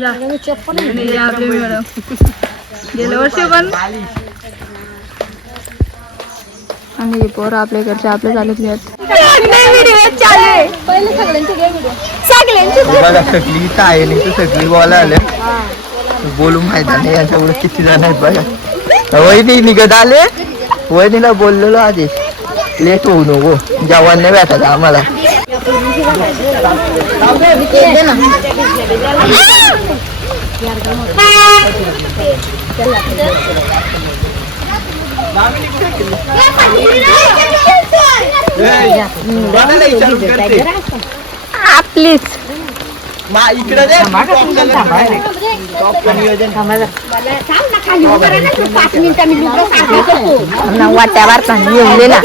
जा आणि आपले मॅडम गेल्या वर्षी पण आणि पोरं आपल्याकडचे आपल्या चालत सगळी बोला आलं बोलू माहिती नाही याच्यामुळे किती जण आहेत बघा वहिनी निघत आले वहिनीला बोललेलो आधी लेट होऊ नको जेवण नाही भेटायचं आम्हाला प्लीज इकडे वाट्यावर पाणी येऊन ना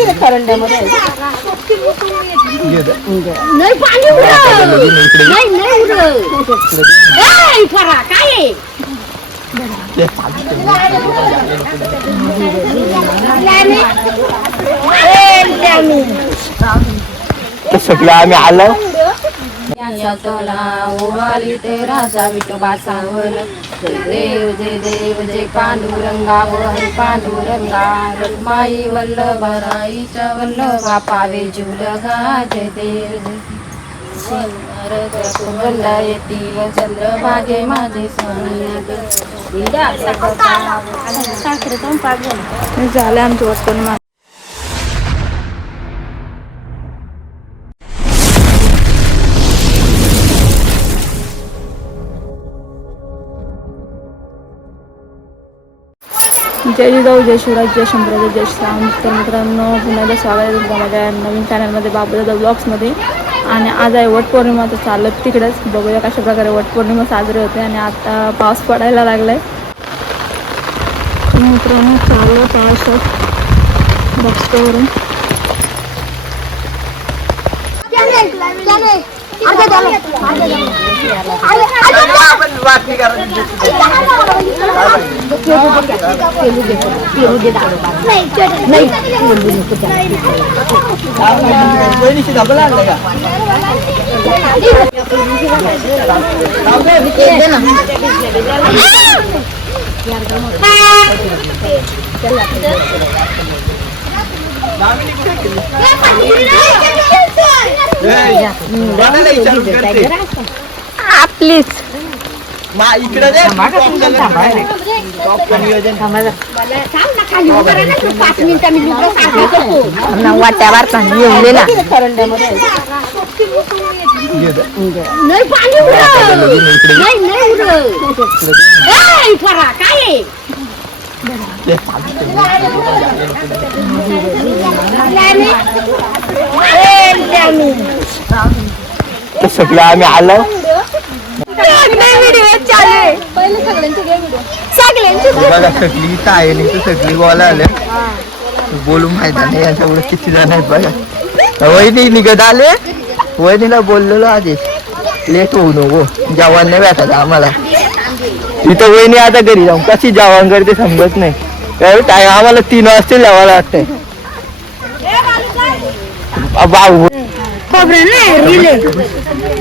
सगळं आम्ही आलो ओवाली ते राजा विठोबा सांगल जय देव जय पांडुरंगा हरी पांडुरंगा रखमाई वल्लभराईच्या वल्लभा पावे झुलगा जय देव जय येती व चंद्रभागे माझे झालं आमचं वटपौर्णिमा जय जिजाऊ जय शिवराज जय शंभराज जय श्रीराम. तर मित्रांनो पुन्हा एकदा स्वागत आहे तुमचं माझ्या नवीन चॅनलमध्ये बाबूदादा ब्लॉग्समध्ये. आणि आज आहे वटपौर्णिमा तर चालत तिकडेच बघूया कशा प्रकारे वटपौर्णिमा साजरी होते. आणि आता पाऊस पडायला लागलाय मित्रांनो चालू पावसात रस्त्यावरून प्लीज इकडे वाट्यावर पाणी येऊन ना सगळं आम्ही आलो सगळी तायली सगळी बोला आलं बोलू माहिती नाही याच्यामुळे किती जण आहेत बघा वहिनी निघत आले वहिनीला बोललेलो आधी लेट होऊ नको जेवण नाही भेटायचं आम्हाला तिथं वहिनी आता घरी जाऊन कशी जेवण करते समजत नाही काय आम्हाला 3 वाजता जेवायला लागतंय भाऊ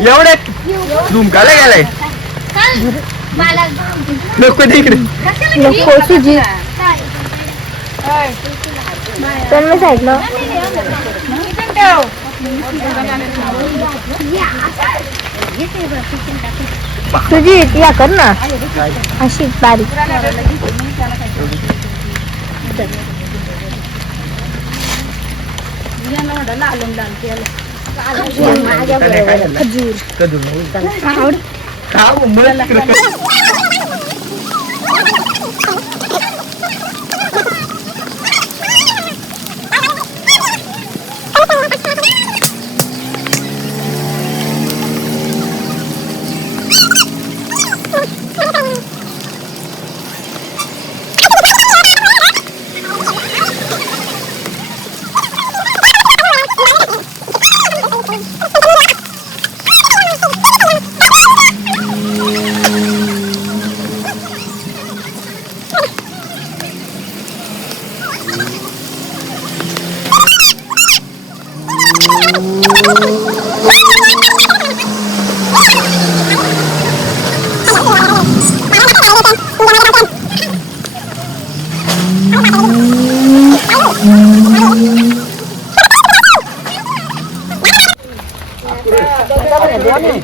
एवढे झुमकाला गेलाय नको तिकडे नको सुजी तर साईडला तुझी या कर ना अशी बारीक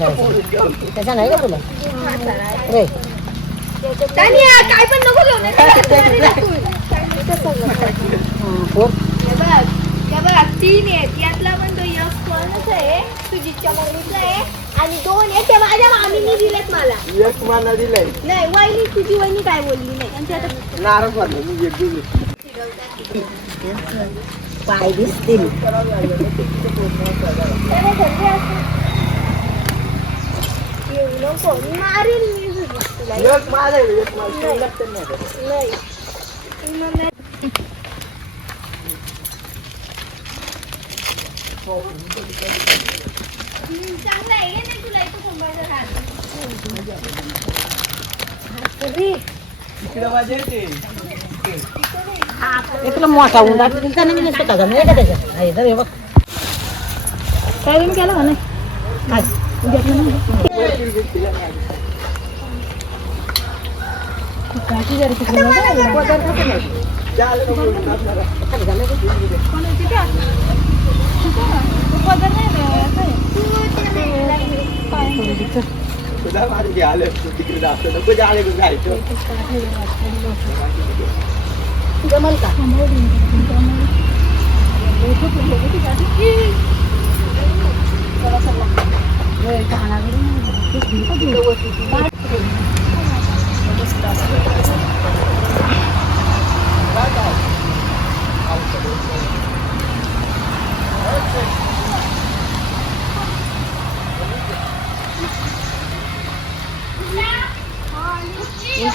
त्याचा नाही का तुला रे काय पण नको बघा 3 आहेत यातला पण तो एक कोणच आहे तुझीच्या मम्मीचा आहे आणि 2 आहे ते माझ्या मामीने दिलेत मला एक मला दिलाय नाही वहिनी तुझी वहिनी काय बोलली नाही आणि ते आता नाराज वाटलं मी एक दिली पाय दिसतील येऊ नको मारेल मी तुला एक माझा आहे, एक माझा आहे. लक्षात नाही आलं. नाही चांगला आहे नाही तुला इथं थांबायचं इकडं माझे येते. तुला मोठा उंडा तुमचा नाही नसतो का नाही का त्याच्यात आहे तर हे बघ काय तुम्ही केलं म्हणे काय घेतलं नाही तुला मार्गी आलं तू तिकडे जातो नको जाले तू जायचं जमल का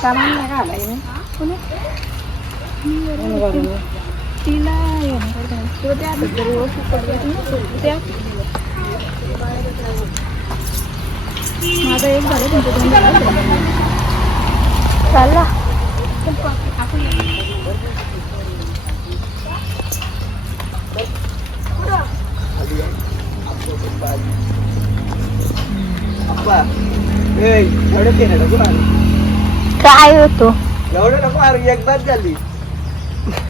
सामान नाही का आलाय तिला त्या व्यवस्थित त्या माझा एक झालं चालला एवढं केलं नको काय होतो एवढं नको अरे एकदाच झाली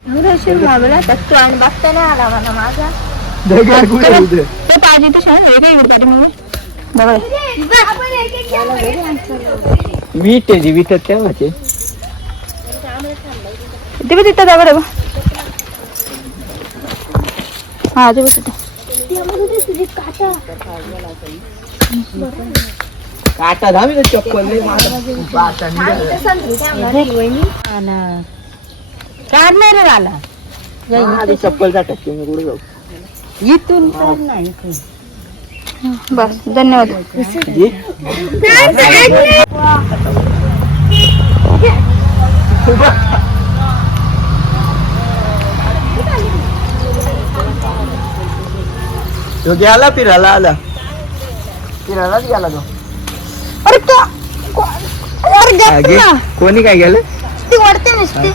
मोबाईल तू आणि बघता नाही आला मला माझा कुठे ते पाहिजे तर शाळा हे काय पाठी मग बघा वीट आहे जी विकत काय माहिती ते बी तिथं दगड आहे बा हा ते बी तिथं काटा धामी ना चप्पल लय माझा काढणार रे मला आधी चप्पलचा टक्के मी कुठे जाऊ इथून तर नाही बस धन्यवाद तो गेला फिरायला आला फिरायलाच गेला तो अरे तो कोणी काय गेलं ती वाढते नसते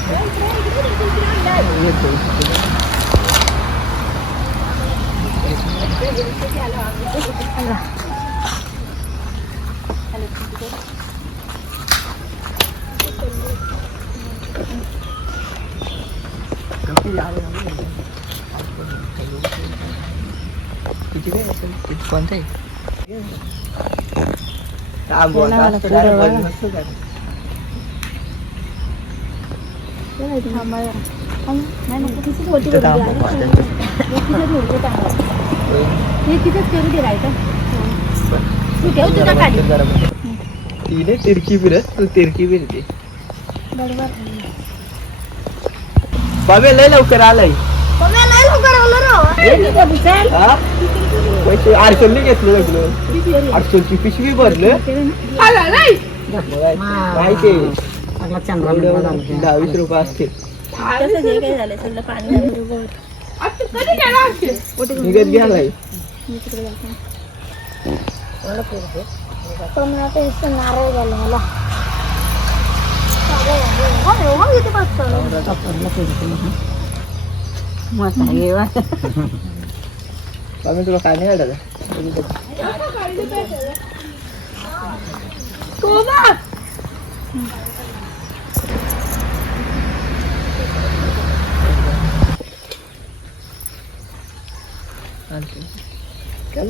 कोणतं आहे तिने तिरकी फिरत तू तिरकी फिरते बाबे लय लवकर आलाय पैसे अडचणी घेतलं लागलं अडचणची पिशवी भरलं माहिती 10-20 रुपये असतील निघत घ्यालाय नारळ झालं मला तुला काय नाही काढायला काय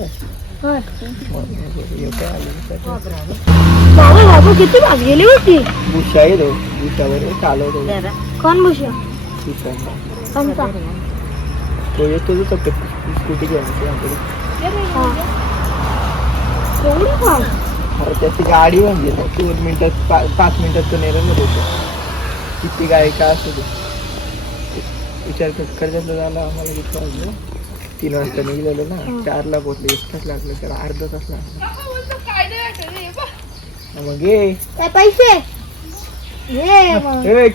बाबा बाबू किती भाग गेली होती. बुशा आहे तो, बुशावर चालवतो. कोण भूषण बुशा. कोणता तो येतो तो स्कूटी घ्यायची आमच्याकडे. अरे त्याची गाडी म्हणजे 2 मिनिटात 5 मिनिटात तो नेलं मध्ये किती गाडी का असू दे. विचार कर्जतला झाला आम्हाला किती वाजलं 3 वाजता निघलेलो ना 4ला पोहोचले. 1 तास लागलं त्याला, अर्धा तास लागला. मग ये पैसे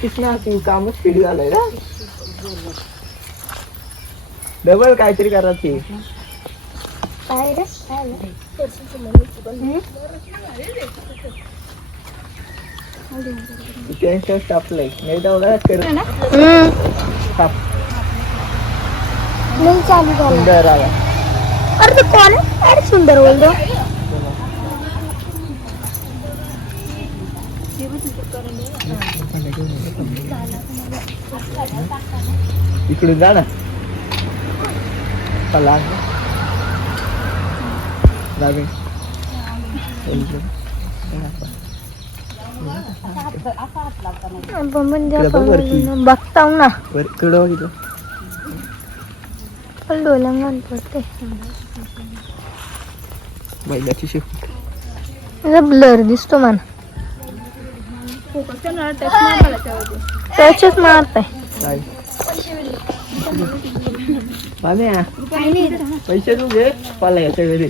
कितना तू कामच स्पीड झालंय ना. डबल काहीतरी करायची. टेन्शन टापलंय नाही डावला कर टाप सुंदर आला. अरे ते कोण अरे सुंदर बोलतो. इकडून जा ना. चला लागेल बघता ना कडं बघितलं पण डोलंगण पडते. बैलाची शिफ्ट ब्लर दिसतो मला. त्याच्याच मारताय पैसे तू घे पाला याच्या घरी.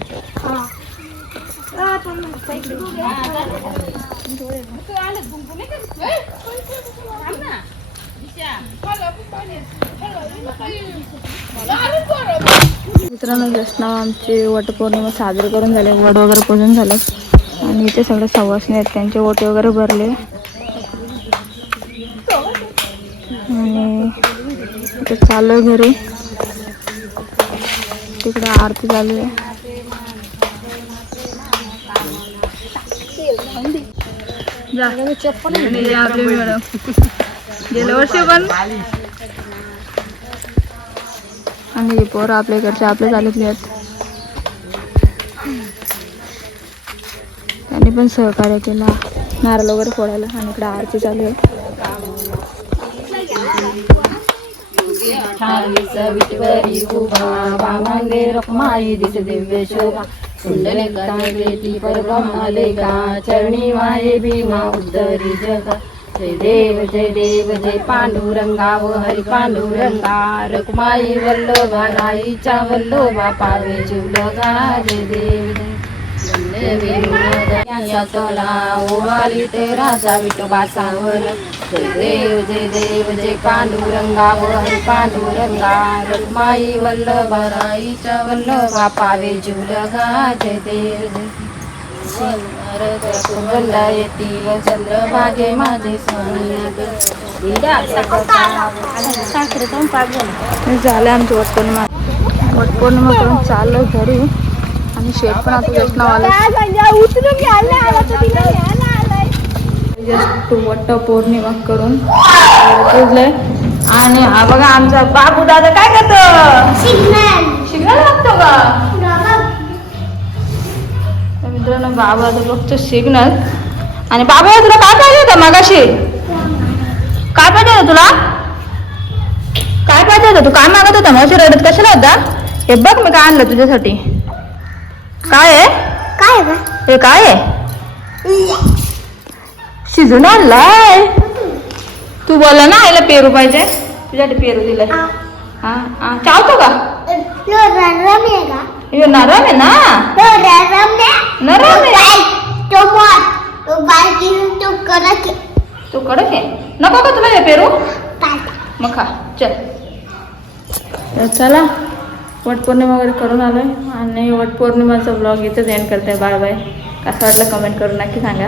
मित्रांनो जस्ट नाव आमची वटपौर्णिमा साजरी करून झाले. वड वगैरे पूजन झालं आणि इथे सगळे सवासणी आहेत त्यांचे ओटे वगैरे भरले आणि इथे चालू आहे घरी. तिकडे आरती चालू आहे. गेल्या वर्षी पण आणि हे पोरं आपल्या इकडचे आपल्या चालतले आहेत. त्यांनी पण सहकार्य केला नारळ वगैरे फोडायला आणि इकडे आरती चालू आहे. दिव्य शोभा कुंडले बेटी परब्रह्मलेखा चरणी वाये भीमा उद्धरी जगा. जय देव जय पांडुरंगा व हरी पांडुरंगा. रखुमाई वल्लभा राईच्या वल्लभा पावे जीवलगा. जय देव ओवाली ते राजा विठोबा सावल. जय देव जय पांडुरंगा व हरी पांडुरंगा. रखुमाई वल्लभा राईच्या वल्लभा पावे जीवलगा. जय देव येती व चंद्रभागे माझे झालं आमची वटपौर्णिमा. वटपौर्णिमा करून चाललं घरी आणि शेत पण आता जस्ट आलं. जस्ट वटपौर्णिमा करून पुजलंय आणि हा बघा आमचा बाबू दादा काय करतो. सिग्नल लागतो का मित्रांनो. बाबा आता बघतो सिग्नल. आणि बाबा तुला काय पाहिजे होतं मगाशी. काय पाहिजे होतं तुला. काय पाहिजे होतं तू काय मागत होता मग रडत कशाला होता. हे बघ मी काय आणलं तुझ्यासाठी. काय आहे हे काय आहे शिजून आणलाय. तू बोला ना आईला पेरू पाहिजे तुझ्यासाठी पेरू दिलाय. हा चावतो का ये नरम आहे ना. नरम आहे तू कडक आहे नको का तुला हे पेरू मग खा चल. चला वटपौर्णिमा वगैरे करून आलोय आणि वटपौर्णिमाचा ब्लॉग इथेच एंड करते. Bye bye. कसं वाटलं कमेंट करून नक्की सांगा.